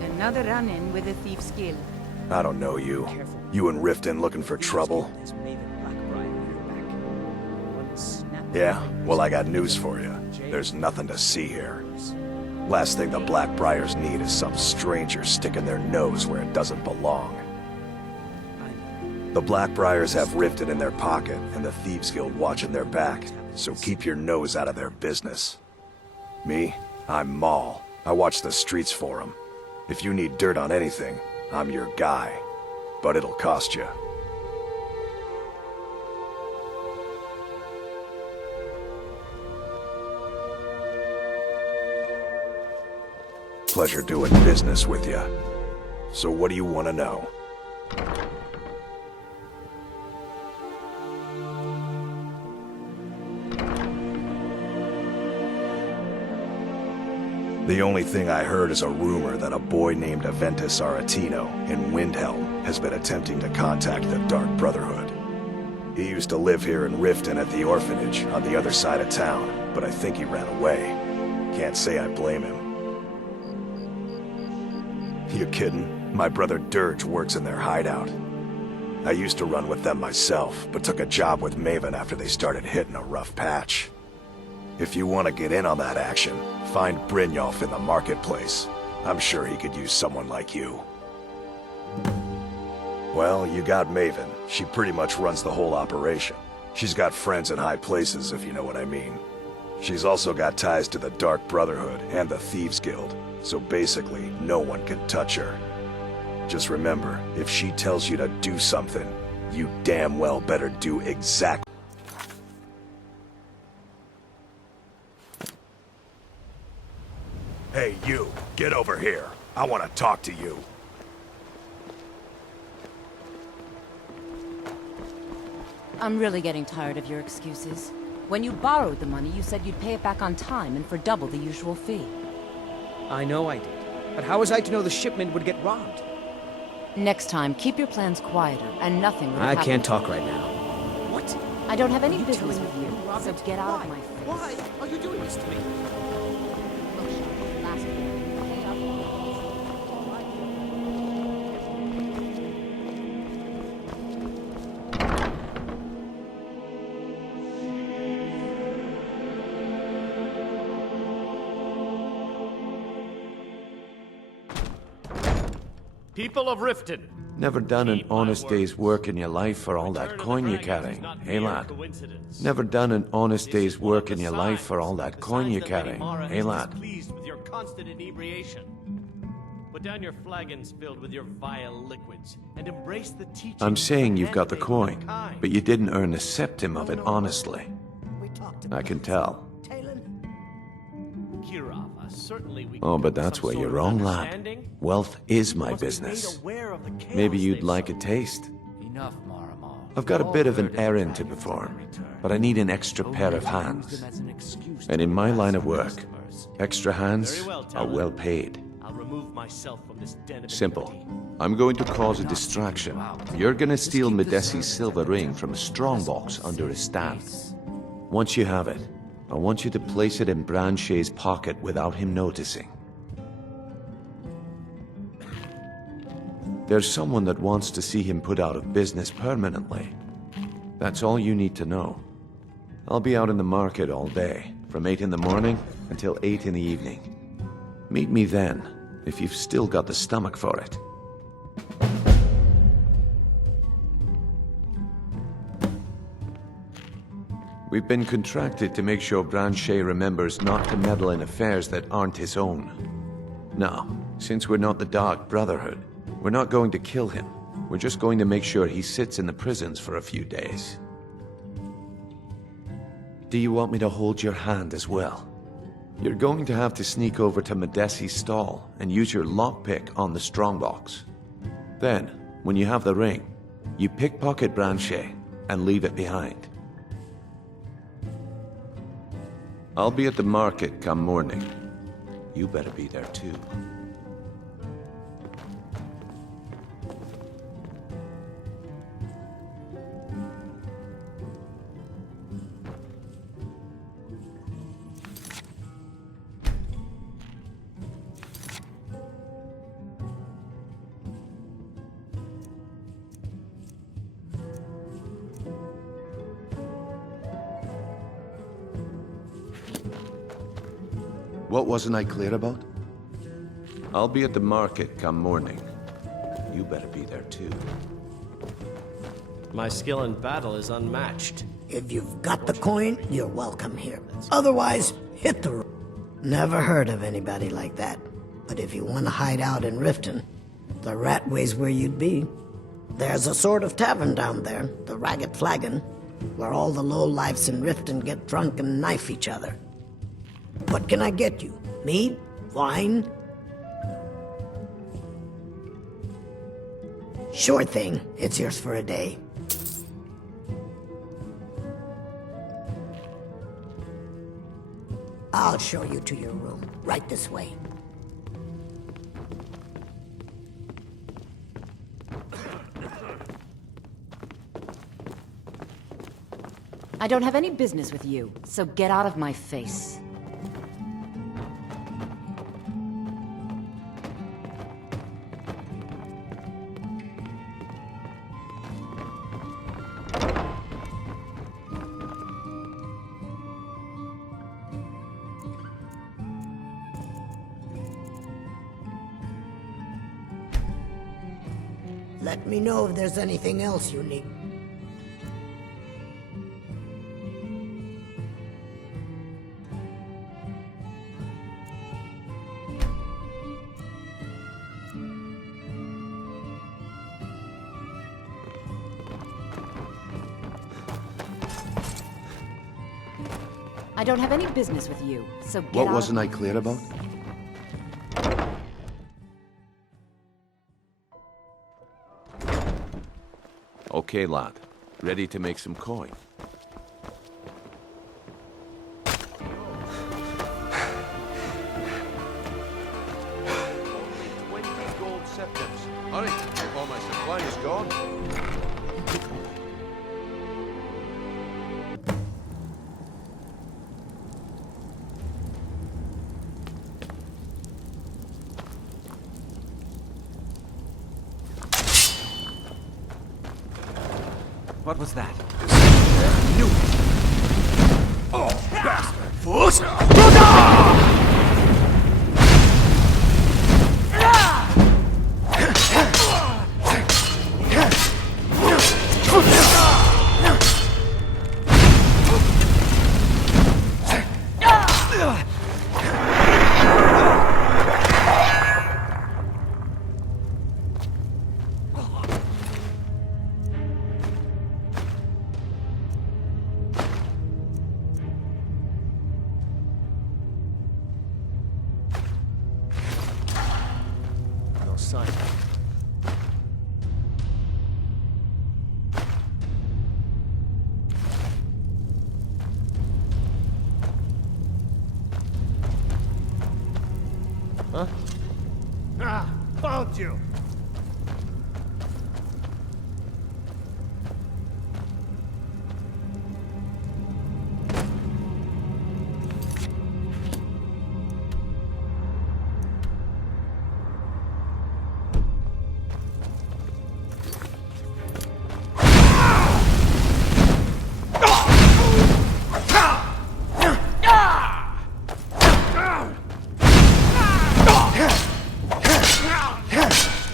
had another run-in with a thief's guild. I don't know you. You and Riften looking for trouble? Yeah? Well, I got news for you. There's nothing to see here. Last thing the Blackbriars need is some stranger sticking their nose where it doesn't belong. The Blackbriars have Riften in their pocket, and the Thieves Guild watching their back, so keep your nose out of their business. Me? I'm Maul. I watch the streets for them. If you need dirt on anything, I'm your guy. But it'll cost you. Pleasure doing business with you. So what do you want to know? The only thing I heard is a rumor that a boy named Aventus Aretino in Windhelm has been attempting to contact the Dark Brotherhood. He used to live here in Riften at the orphanage on the other side of town, but I think he ran away. Can't say I blame him. You kidding? My brother Dirge works in their hideout. I used to run with them myself, but took a job with Maven after they started hitting a rough patch. If you want to get in on that action, find Brynjolf in the marketplace. I'm sure he could use someone like you. Well, you got Maven. She pretty much runs the whole operation. She's got friends in high places, if you know what I mean. She's also got ties to the Dark Brotherhood and the Thieves Guild, so basically, no one can touch her. Just remember, if she tells you to do something, you damn well better do exactly. Hey, you, get over here. I want to talk to you. I'm really getting tired of your excuses. When you borrowed the money, you said you'd pay it back on time and for double the usual fee. I know I did. But how was I to know the shipment would get robbed? Next time, keep your plans quieter, and nothing will happen. I can't talk right now. What? I don't have any business with you, so get out of my face. Why are you doing this to me? People of Riften. Never done an honest day's work in your life for all that coin you're carrying, hey lad? Never done an honest day's work in your life for all that coin you're carrying, hey lad? Pleased with your constant inebriation. Put down your flagons filled with your vile liquids and embrace the teachings. I'm saying you've got the coin, but you didn't earn a septim of it honestly. I can tell. Oh, but that's where you're wrong, lad. Wealth is my business. Maybe you'd like a taste. I've got a bit of an errand to perform, but I need an extra pair of hands. And in my line of work, extra hands are well paid. Simple. I'm going to cause a distraction. You're gonna steal Medesi's silver ring from a strongbox under his stand. Once you have it, I want you to place it in Branche's pocket without him noticing. There's someone that wants to see him put out of business permanently. That's all you need to know. I'll be out in the market all day, from 8 in the morning until 8 in the evening. Meet me then, if you've still got the stomach for it. We've been contracted to make sure Branche remembers not to meddle in affairs that aren't his own. Now, since we're not the Dark Brotherhood, we're not going to kill him. We're just going to make sure he sits in the prisons for a few days. Do you want me to hold your hand as well? You're going to have to sneak over to Medesi's stall and use your lockpick on the strongbox. Then, when you have the ring, you pickpocket Branche and leave it behind. I'll be at the market come morning. You better be there too. What wasn't I clear about? I'll be at the market come morning. You better be there too. My skill in battle is unmatched. If you've got the coin, you're welcome here. Otherwise, hit the road. Never heard of anybody like that. But if you want to hide out in Riften, the Ratway's where you'd be. There's a sort of tavern down there, the Ragged Flagon, where all the lowlifes in Riften get drunk and knife each other. What can I get you? Meat? Wine? Sure thing. It's yours for a day. I'll show you to your room. Right this way. I don't have any business with you, so get out of my face. Let me know if there's anything else you need. I don't have any business with you, so get out. What wasn't I clear about? Okay, lad. Ready to make some coin. 20 gold septims. Hurry, before my supply is gone. What was that? No sign. Huh? Ah! Found you!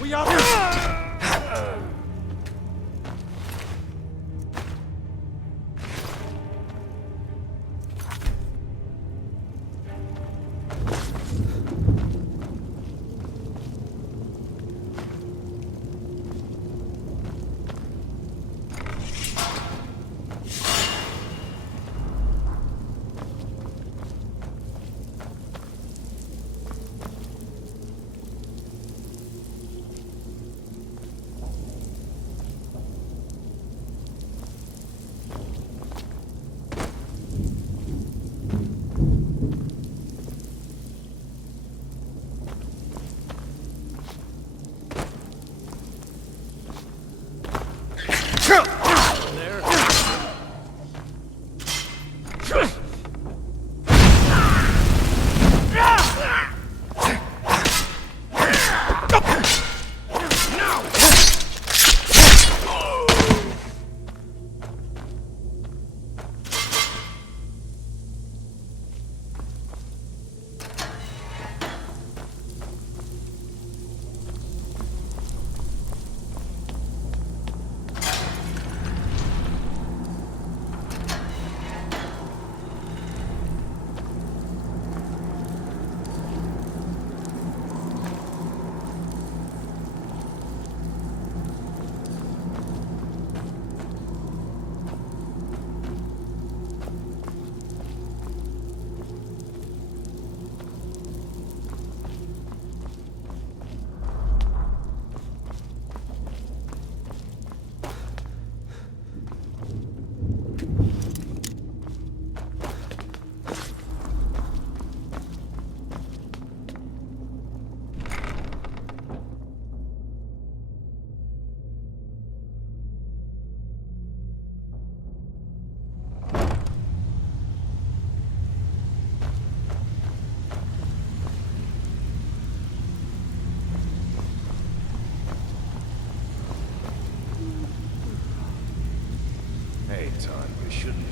We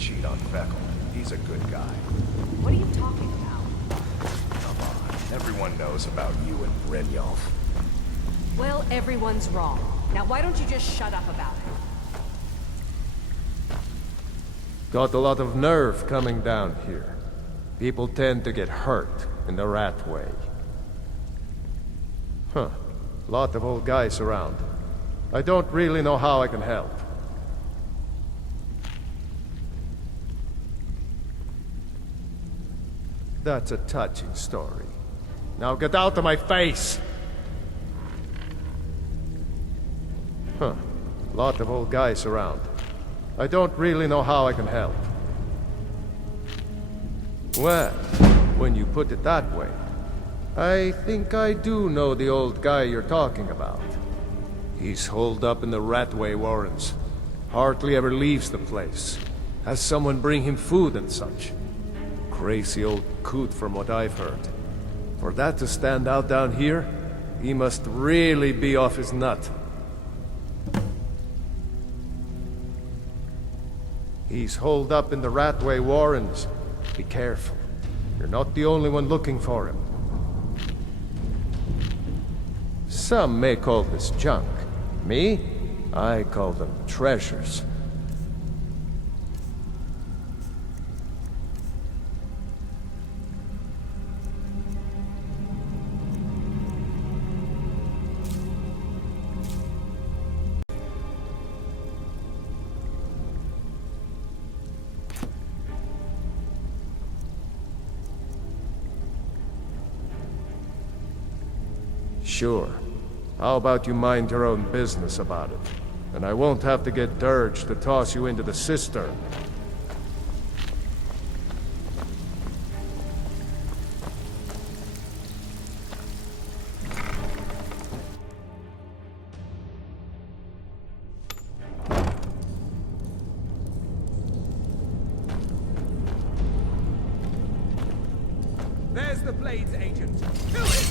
cheat on Feckle. He's a good guy. What are you talking about? Come on. Everyone knows about you and Brynjolf. Well, everyone's wrong. Now why don't you just shut up about it? Got a lot of nerve coming down here. People tend to get hurt in the RATWAY. Huh. Lot of old guys around. I don't really know how I can help. That's a touching story. Now get out of my face! Huh. Lot of old guys around. I don't really know how I can help. Well, when you put it that way, I think I do know the old guy you're talking about. He's holed up in the RATWAY warrens. Hardly ever leaves the place. Has someone bring him food and such. Crazy old coot from what I've heard. For that to stand out down here, he must really be off his nut. He's holed up in the RATWAY warrens. Be careful. You're not the only one looking for him. Some may call this junk. Me? I call them treasures. Sure. How about you mind your own business about it? And I won't have to get Dirge to toss you into the cistern. There's the Blades agent. Kill it!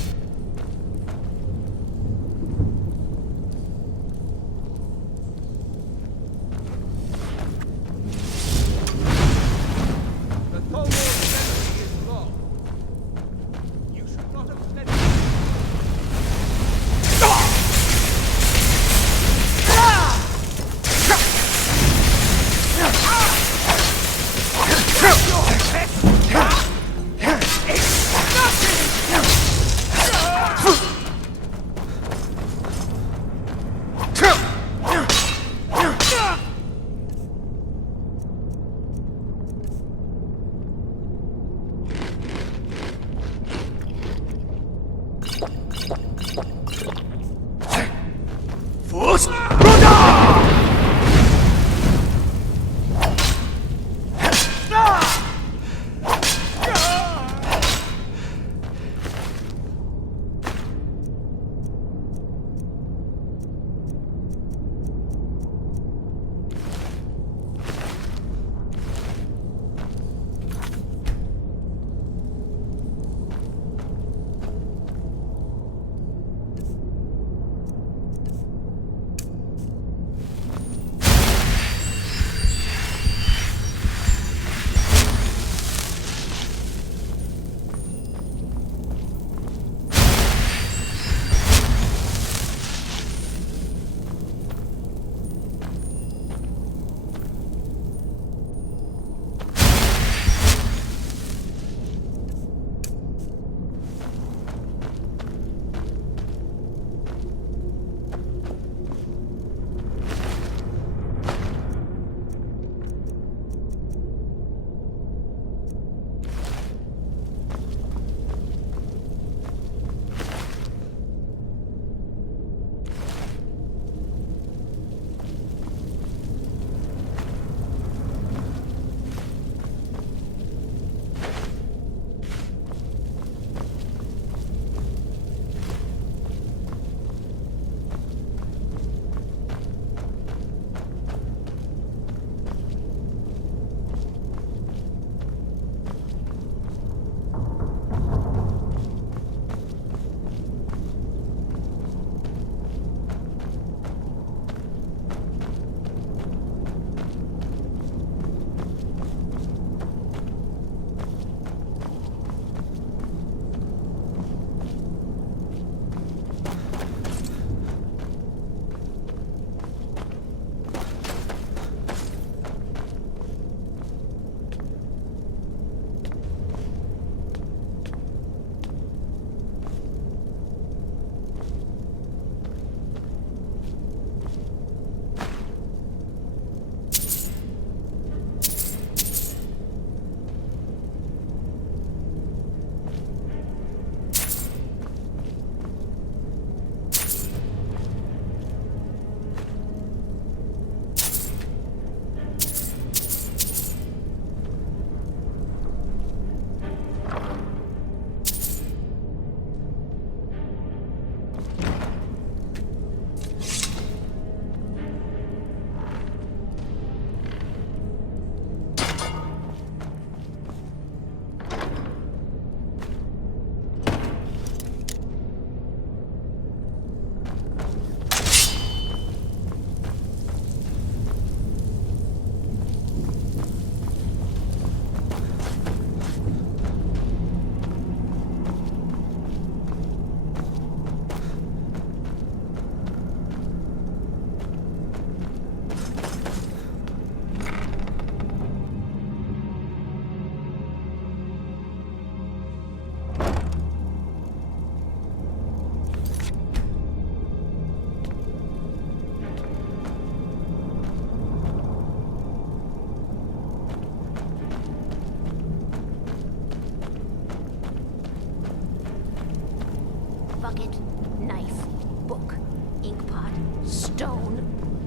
bucket, knife, book, inkpot, stone.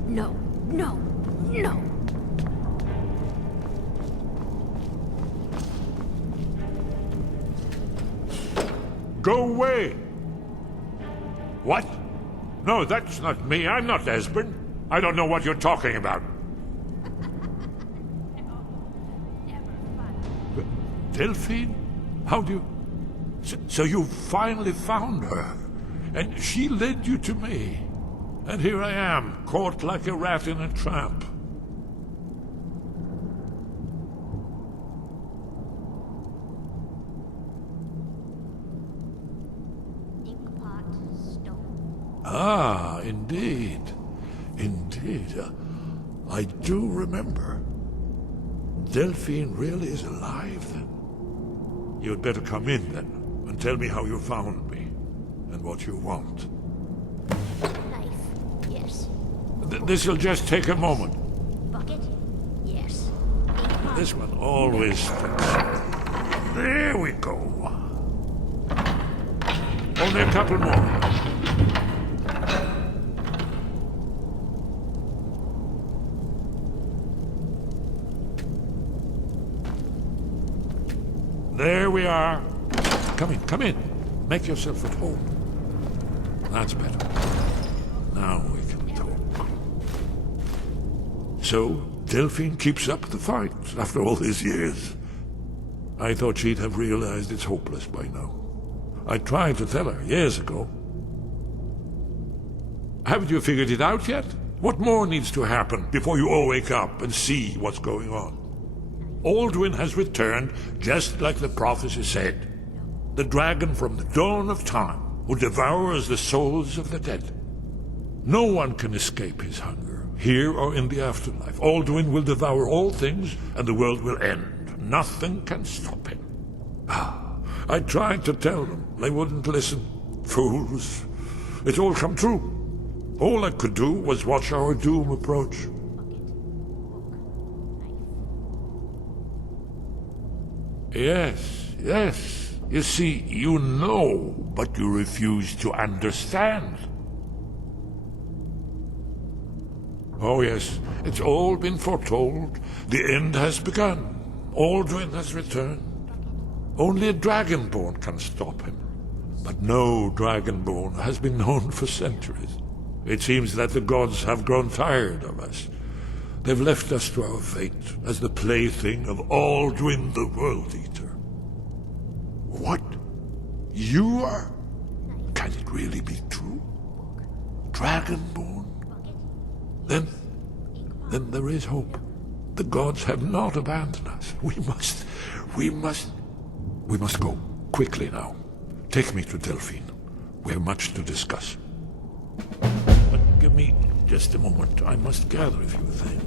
No, no, no. Go away! What? No, that's not me. I'm not Esbern. I don't know what you're talking about. Delphine? How do you... So you finally found her, and she led you to me. And here I am, caught like a rat in a trap. Ah, indeed. Indeed. I do remember. Delphine really is alive, then. You'd better come in, then, and tell me how you found me, and what you want. Knife, yes. This'll just take a moment. Bucket, yes. This one always sticks. There we go. Only a couple more. There we are. Come in, come in. Make yourself at home. That's better. Now we can talk. So, Delphine keeps up the fight after all these years. I thought she'd have realized it's hopeless by now. I tried to tell her years ago. Haven't you figured it out yet? What more needs to happen before you all wake up and see what's going on? Alduin has returned, just like the prophecy said. The dragon from the dawn of time, who devours the souls of the dead. No one can escape his hunger, here or in the afterlife. Alduin will devour all things, and the world will end. Nothing can stop him. I tried to tell them. They wouldn't listen. Fools. It's all come true. All I could do was watch our doom approach. Yes, yes. You see, you know, but you refuse to understand. Oh yes, it's all been foretold. The end has begun. Alduin has returned. Only a Dragonborn can stop him. But no Dragonborn has been known for centuries. It seems that the gods have grown tired of us. They've left us to our fate as the plaything of Alduin the World Eater. What? You are? Can it really be true? Dragonborn? Then there is hope. The gods have not abandoned us. We must go. Quickly now. Take me to Delphine. We have much to discuss. But give me just a moment. I must gather a few things.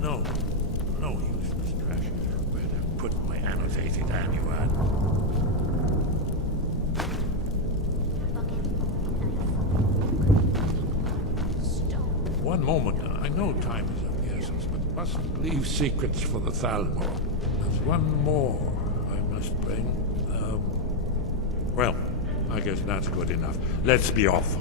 No useless trash. Where to put my annotated annual? One moment. I know time is of the essence, but mustn't leave secrets for the Thalmor. There's one more I must bring. Well, I guess that's good enough. Let's be off.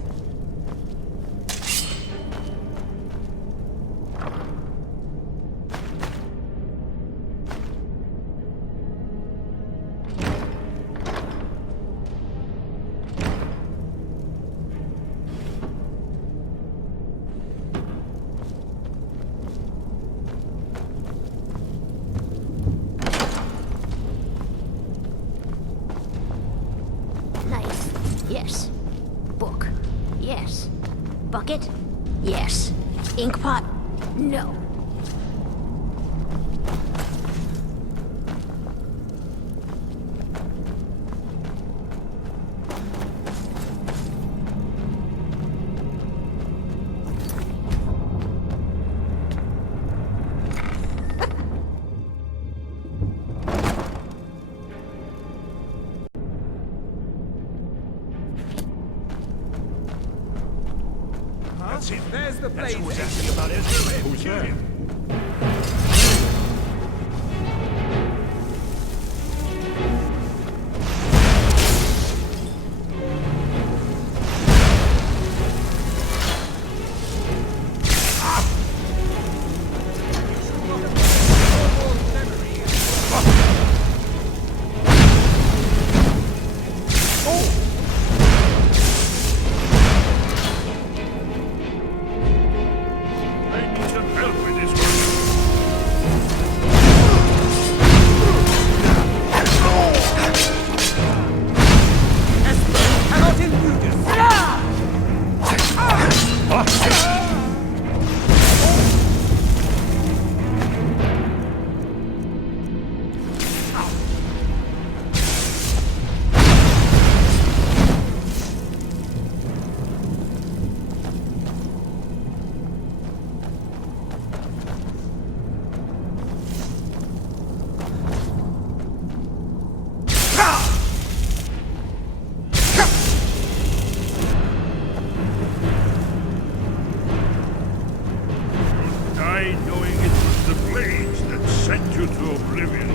Yes. Book. Yes. Bucket? Yes. Inkpot? No. That's it. There's the That's blade. who was asking about Ezra. Who's there? die knowing it was the blades that sent you to oblivion.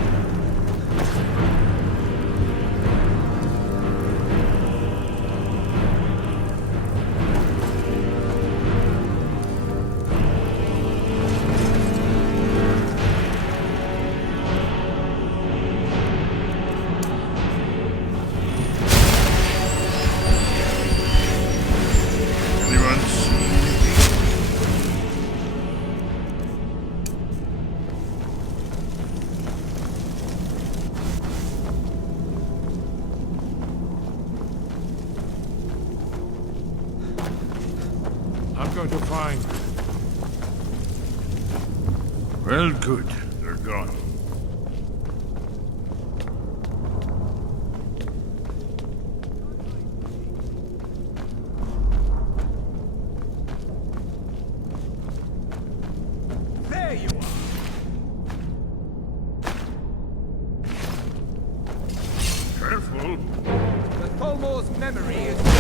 I'm going to find... Well, good. They're gone. There you are! Careful. The Tholmor's memory is gone.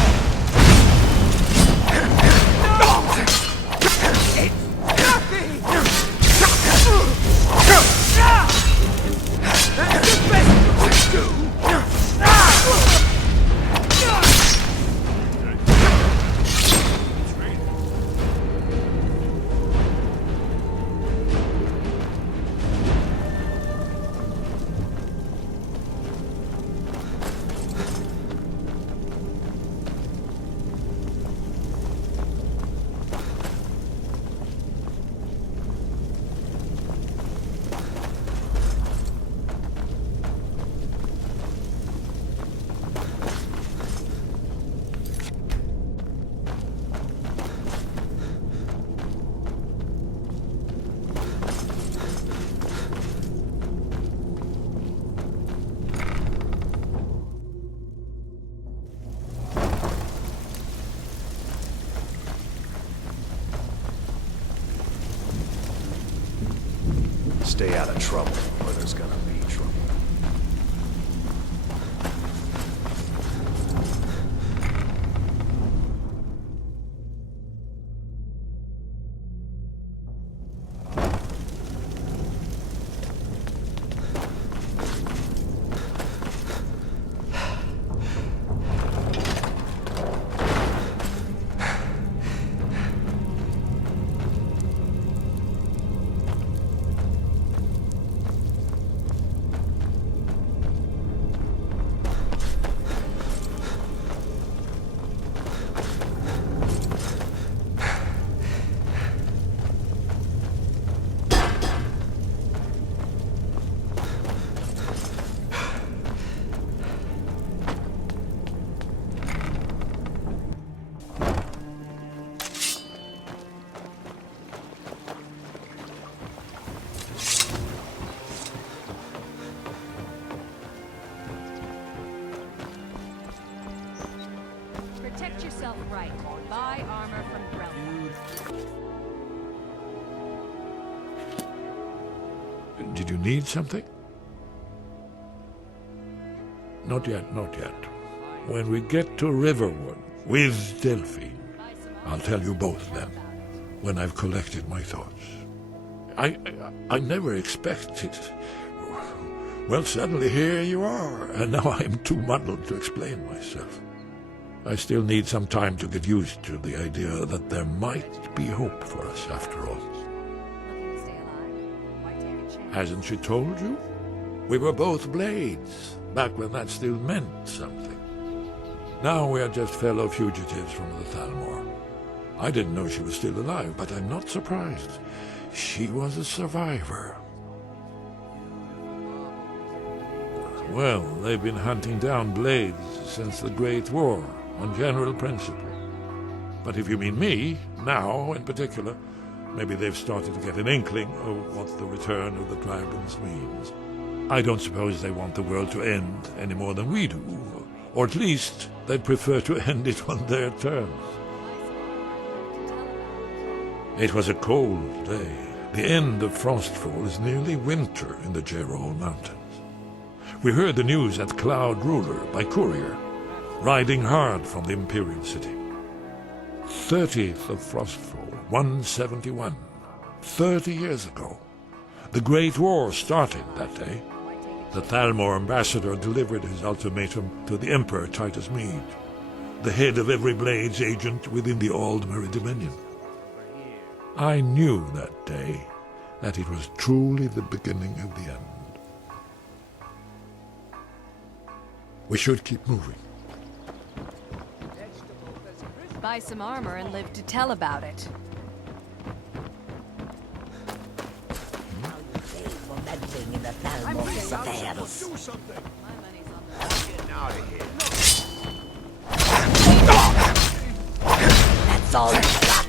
Stay out of trouble, or there's gonna be trouble. Protect yourself right. Buy armor from Grelva. Did you need something? Not yet, not yet. When we get to Riverwood with Delphine, I'll tell you both then, when I've collected my thoughts. I never expected... Well, suddenly here you are, and now I'm too muddled to explain myself. I still need some time to get used to the idea that there might be hope for us after all. Looking to stay alive? Why take a chance? Hasn't she told you? We were both blades, back when that still meant something. Now we are just fellow fugitives from the Thalmor. I didn't know she was still alive, but I'm not surprised. She was a survivor. Well, they've been hunting down blades since the Great War, on general principle. But if you mean me, now in particular, maybe they've started to get an inkling of what the return of the dragons means. I don't suppose they want the world to end any more than we do, or at least they'd prefer to end it on their terms. It was a cold day. The end of Frostfall is nearly winter in the Gerol Mountains. We heard the news at Cloud Ruler by courier, riding hard from the Imperial City. 30th of Frostfall, 171. 30 years ago. The Great War started that day. The Thalmor ambassador delivered his ultimatum to the Emperor Titus Mede, the head of every Blades agent within the Aldmeri Dominion. I knew that day that it was truly the beginning of the end. We should keep moving. Buy some armor and live to tell about it. Meddling in the Thalmor's affairs. That's all you got.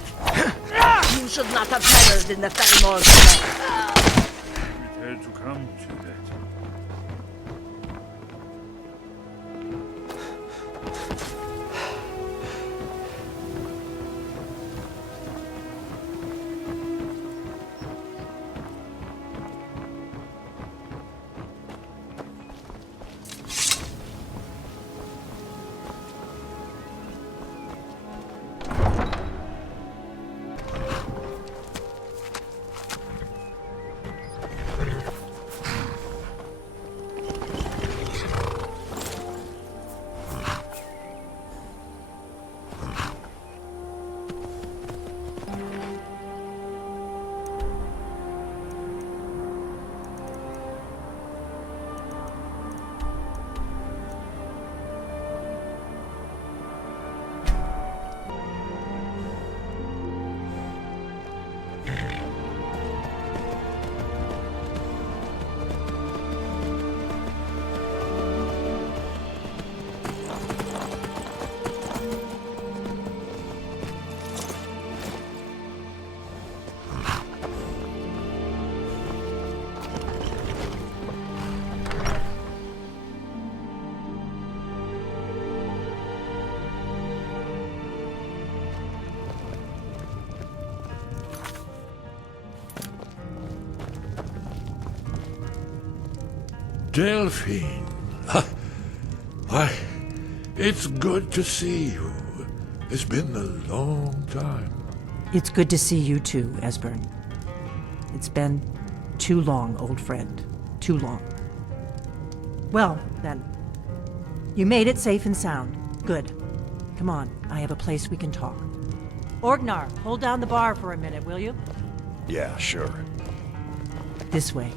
You should not have meddled in the Thalmor's affairs. Prepared to come to that. Delphine. Why, it's good to see you. It's been a long time. It's good to see you too, Esbern. It's been too long, old friend. Too long. Well, then. You made it safe and sound. Good. Come on, I have a place we can talk. Orgnar, hold down the bar for a minute, will you? Yeah, sure. This way.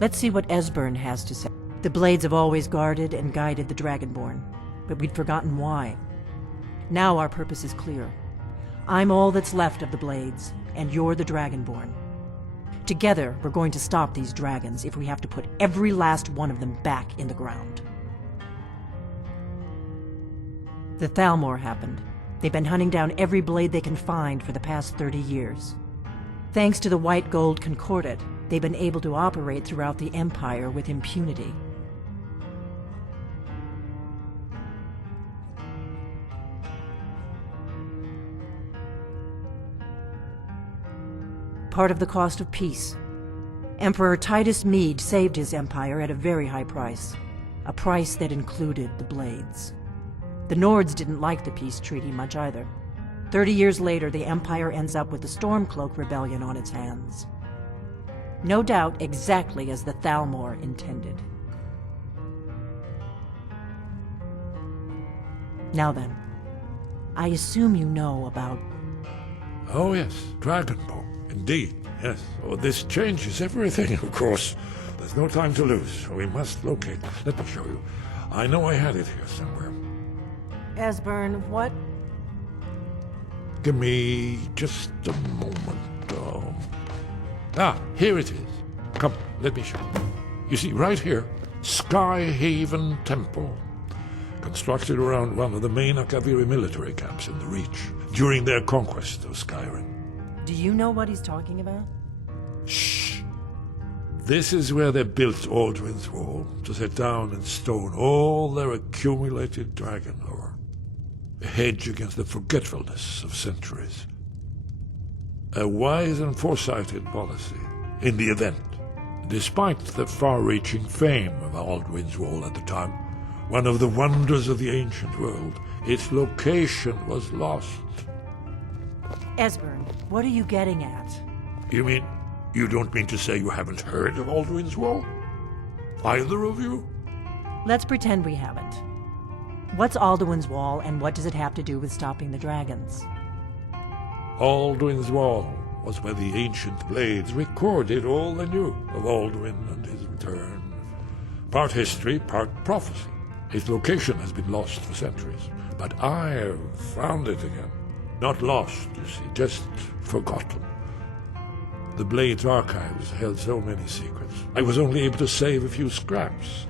Let's see what Esbern has to say. The Blades have always guarded and guided the Dragonborn, but we'd forgotten why. Now our purpose is clear. I'm all that's left of the Blades, and you're the Dragonborn. Together, we're going to stop these dragons if we have to put every last one of them back in the ground. The Thalmor happened. They've been hunting down every blade they can find for the past 30 years. Thanks to the White Gold Concordat, they've been able to operate throughout the Empire with impunity. Part of the cost of peace. Emperor Titus Mede saved his empire at a very high price. A price that included the Blades. The Nords didn't like the peace treaty much either. 30 years later, the Empire ends up with the Stormcloak Rebellion on its hands. No doubt exactly as the Thalmor intended. Now then, I assume you know about... Oh yes, Dragonborn. Indeed, yes. Oh, this changes everything, of course. There's no time to lose. We must locate. Let me show you. I know I had it here somewhere. Esbern, what? Give me just a moment. Here it is. Come, let me show you. You see, right here, Skyhaven Temple. Constructed around one of the main Akaviri military camps in the Reach, during their conquest of Skyrim. Do you know what he's talking about? Shh. This is where they built Alduin's Wall, to set down in stone all their accumulated dragon lore. A hedge against the forgetfulness of centuries. A wise and foresighted policy, in the event. Despite the far-reaching fame of Alduin's Wall at the time, one of the wonders of the ancient world, its location was lost. Esbern, what are you getting at? You mean, you don't mean to say you haven't heard of Alduin's Wall? Either of you? Let's pretend we haven't. What's Alduin's Wall, and what does it have to do with stopping the dragons? Alduin's Wall was where the ancient blades recorded all they knew of Alduin and his return. Part history, part prophecy. Its location has been lost for centuries, but I've found it again. Not lost, you see, just forgotten. The Blades archives held so many secrets. I was only able to save a few scraps.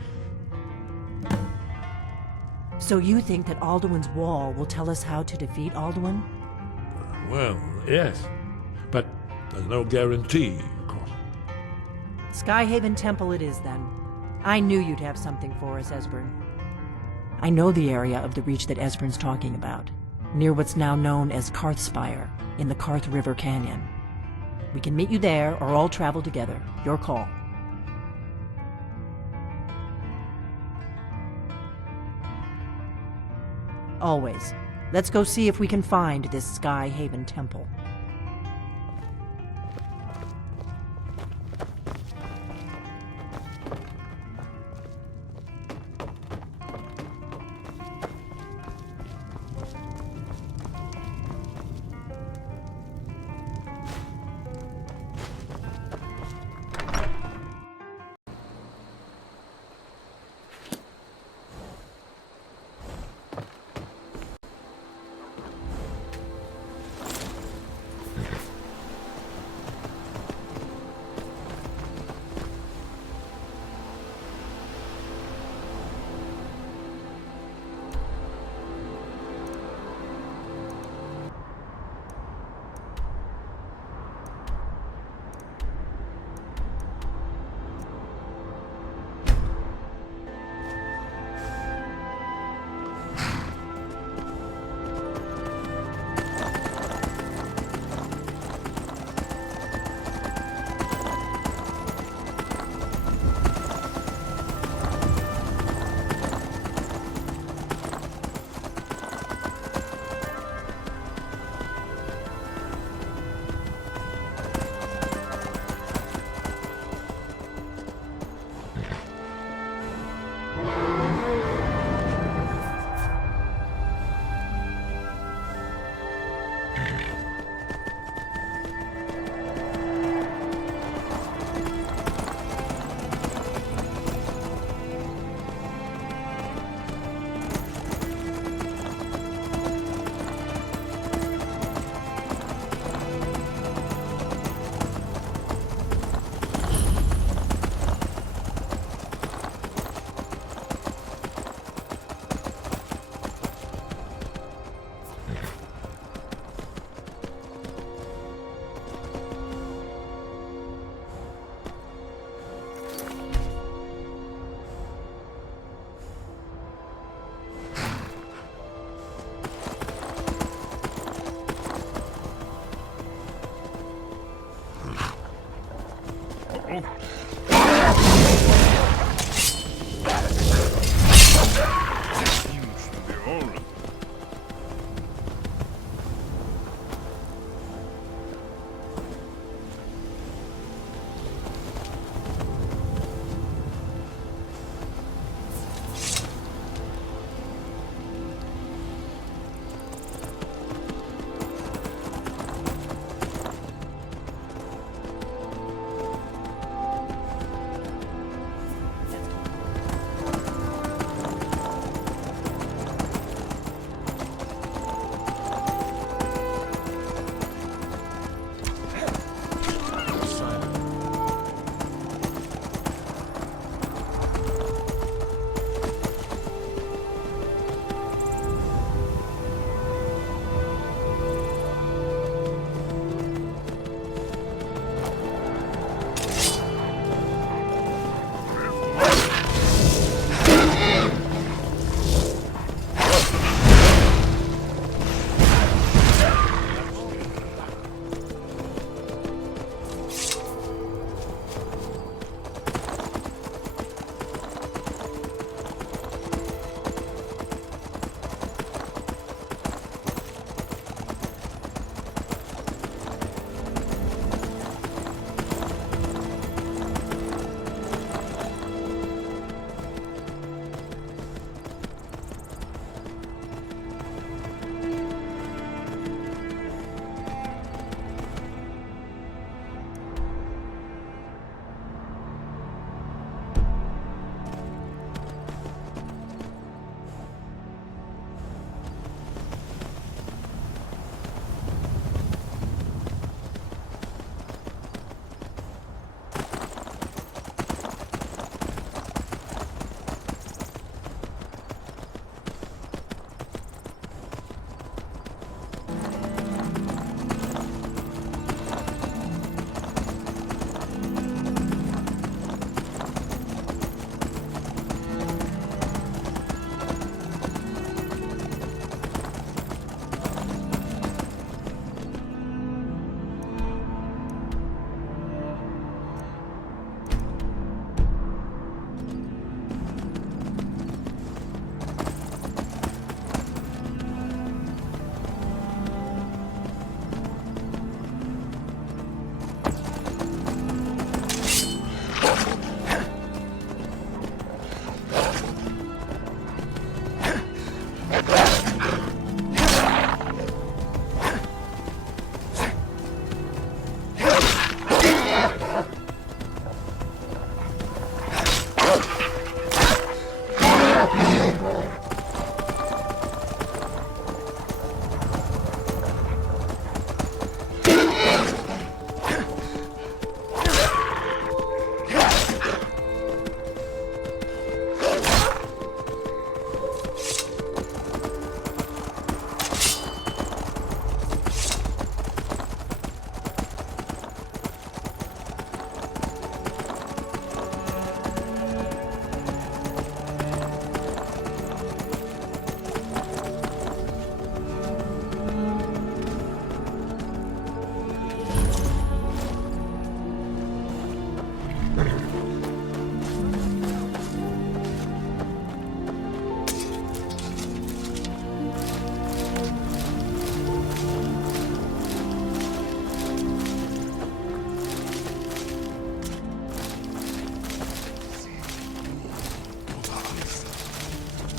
So you think that Alduin's Wall will tell us how to defeat Alduin? Well, yes. But there's no guarantee, of course. Skyhaven Temple it is, then. I knew you'd have something for us, Esbern. I know the area of the Reach that Esbern's talking about, near what's now known as Karthspire, in the Karth River Canyon. We can meet you there, or all travel together. Your call. Always. Let's go see if we can find this Skyhaven Temple.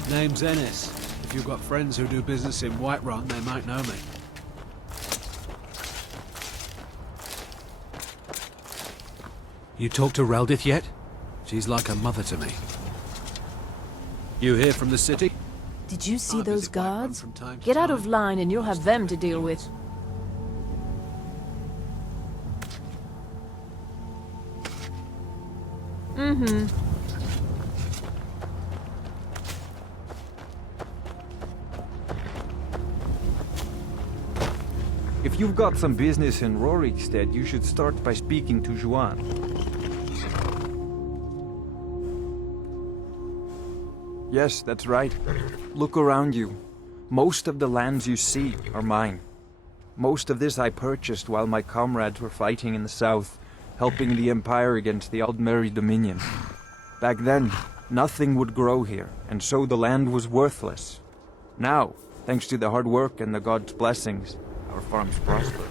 Name's Ennis. If you've got friends who do business in Whiterun, they might know me. You talked to Reldith yet? She's like a mother to me. You here from the city? Did you see I those visit Whiterun guards? from time to Get out time. of line and you'll have them to deal with. Mm-hmm. If you've got some business in Rorikstead, you should start by speaking to Juan. Yes, that's right. Look around you. Most of the lands you see are mine. Most of this I purchased while my comrades were fighting in the south, helping the Empire against the Aldmeri Dominion. Back then, nothing would grow here, and so the land was worthless. Now, thanks to the hard work and the gods' blessings, our farms prosper.